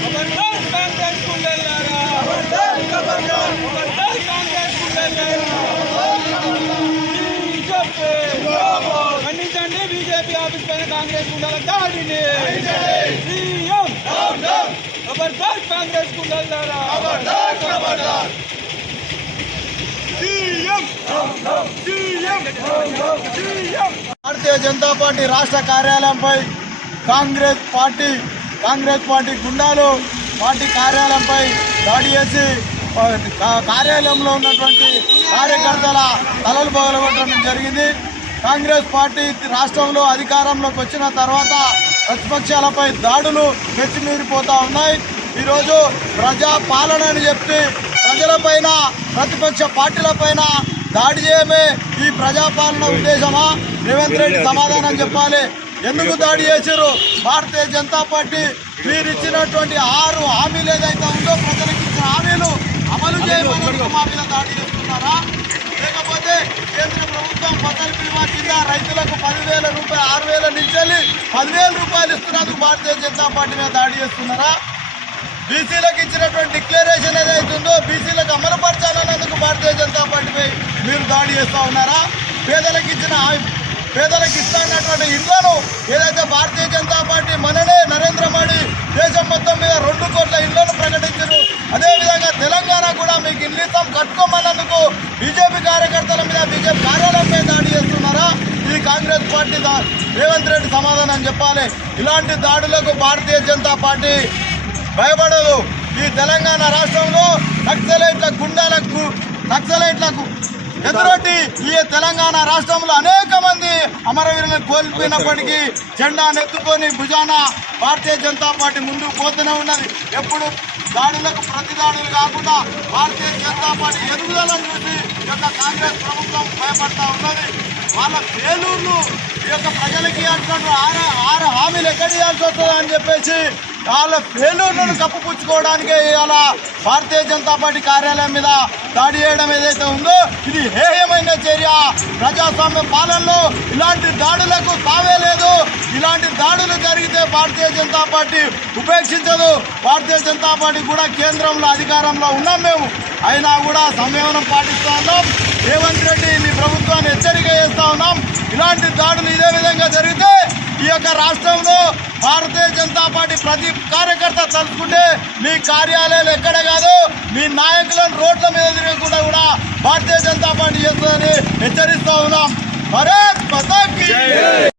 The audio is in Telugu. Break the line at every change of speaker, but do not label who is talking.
ఖబర్దార్ కాంగ్రెస్ గుండెల్లారా ఖబర్దార్ కాంగ్రెస్ గుండెల్లారా బీజేపీ ఖండించండి బీజేపీ ఆఫీస్ పైన కాంగ్రెస్ గుండెల దాడిని సీఎం ఖబర్దార్ Congress గుండెల్లారా CM CM CM
Bharatiya Janata party రాష్ట్ర కార్యాలయంపై కాంగ్రెస్ పార్టీ కాంగ్రెస్ పార్టీ గుండాలు పార్టీ కార్యాలయంపై దాడి చేసి కార్యాలయంలో ఉన్నటువంటి కార్యకర్తల తలలు పగలగొట్టడం జరిగింది. కాంగ్రెస్ పార్టీ రాష్ట్రంలో అధికారంలోకి వచ్చిన తర్వాత ప్రతిపక్షాలపై దాడులు మెచ్చిమీరిపోతా ఉన్నాయి. ఈరోజు ప్రజా పాలన అని చెప్పి ప్రజలపైన ప్రతిపక్ష పార్టీలపైన దాడి చేయమే ఈ ప్రజాపాలన ఉద్దేశమా? రేవంత్ రెడ్డి సమాధానం చెప్పాలి. ఎందుకు దాడి చేశారు? భారతీయ జనతా పార్టీ మీరు ఇచ్చినటువంటి ఆరు హామీలు ఏదైతే ఉందో ప్రజలకు ఇచ్చిన హామీలు అమలు చేయమని మా మీద దాడి చేస్తున్నారా? లేకపోతే కేంద్ర ప్రభుత్వం ఫసల్ బీమా కింద రైతులకు పదివేల రూపాయలు ఆరు వేల నుంచి పదివేల రూపాయలు ఇస్తున్నందుకు భారతీయ జనతా పార్టీ మీద దాడి చేస్తున్నారా? బీసీలకు ఇచ్చినటువంటి డిక్లరేషన్ ఏదైతే ఉందో బీసీలకు అమలుపరచాలన్నందుకు భారతీయ జనతా పార్టీపై మీరు దాడి చేస్తూ ఉన్నారా? పేదలకు ఇచ్చిన హామీ- పేదలకు ఇస్తున్నటువంటి ఇళ్ళను ఏదైతే భారతీయ జనతా పార్టీ మననే నరేంద్ర మోడీ దేశం మొత్తం మీద రెండు కోట్ల ఇళ్ళను ప్రకటించారు అదేవిధంగా తెలంగాణ కూడా మీకు ఇల్లు ఇస్తాం కట్టుకోమన్నందుకు బీజేపీ కార్యకర్తల మీద బీజేపీ కార్యాలయంపై దాడి చేస్తున్నారా? ఇది కాంగ్రెస్ పార్టీ రేవంత్ రెడ్డి సమాధానం చెప్పాలి. ఇలాంటి దాడులకు భారతీయ జనతా పార్టీ భయపడదు. ఈ తెలంగాణ రాష్ట్రంలో నక్సలైట్ల గుండాలకు నక్సలైట్లకు ఎదురొట్టి ఈ తెలంగాణ రాష్ట్రంలో అనేక మంది అమరవీరులను కోల్పోయినప్పటికీ జెండా నెత్తుకొని భుజాన భారతీయ జనతా పార్టీ ముందుకు పోతూనే ఉన్నది. ఎప్పుడు దాడులకు ప్రతిదాడులు కాకుండా భారతీయ జనతా పార్టీ ఎదుగుదలను చూసి ఈ యొక్క కాంగ్రెస్ ప్రభుత్వం భయపడతా ఉన్నది. వాళ్ళ పేలూర్లు ఈ యొక్క ప్రజలకి అంటున్నారు ఆరు ఆరు హామీలు ఎక్కడ ఇవ్వాల్సి వస్తుందో అని చెప్పేసి వాళ్ళ పేలూర్లను కప్పుపుచ్చుకోవడానికి ఇవాళ భారతీయ జనతా పార్టీ కార్యాలయం మీద దాడి చేయడం ఏదైతే ఉందో ఇది హేయమైన చర్య. ప్రజాస్వామ్య పాలనలో ఇలాంటి దాడులకు తావే లేదు. ఇలాంటి దాడులు జరిగితే భారతీయ జనతా పార్టీ ఉపేక్షించదు. భారతీయ జనతా పార్టీ కూడా కేంద్రంలో అధికారంలో ఉన్నాం మేము. అయినా కూడా సంయమనం పాటిస్తూ ఉన్నాం. రేవంత్ రెడ్డి మీ ప్రభుత్వాన్ని హెచ్చరిక చేస్తూ ఉన్నాం. ఇలాంటి దాడులు ఇదే విధంగా జరిగితే ఈ యొక్క రాష్ట్రంలో భారతీయ జనతా పార్టీ ప్రతి కార్యకర్త తలుచుకుంటే మీ కార్యాలయాలు ఎక్కడ కాదు మీ నాయకులను రోడ్ల మీద తిరగకుండా కూడా భారతీయ జనతా పార్టీ చేస్తుందని హెచ్చరిస్తూ ఉన్నాం. మరే మాతాకి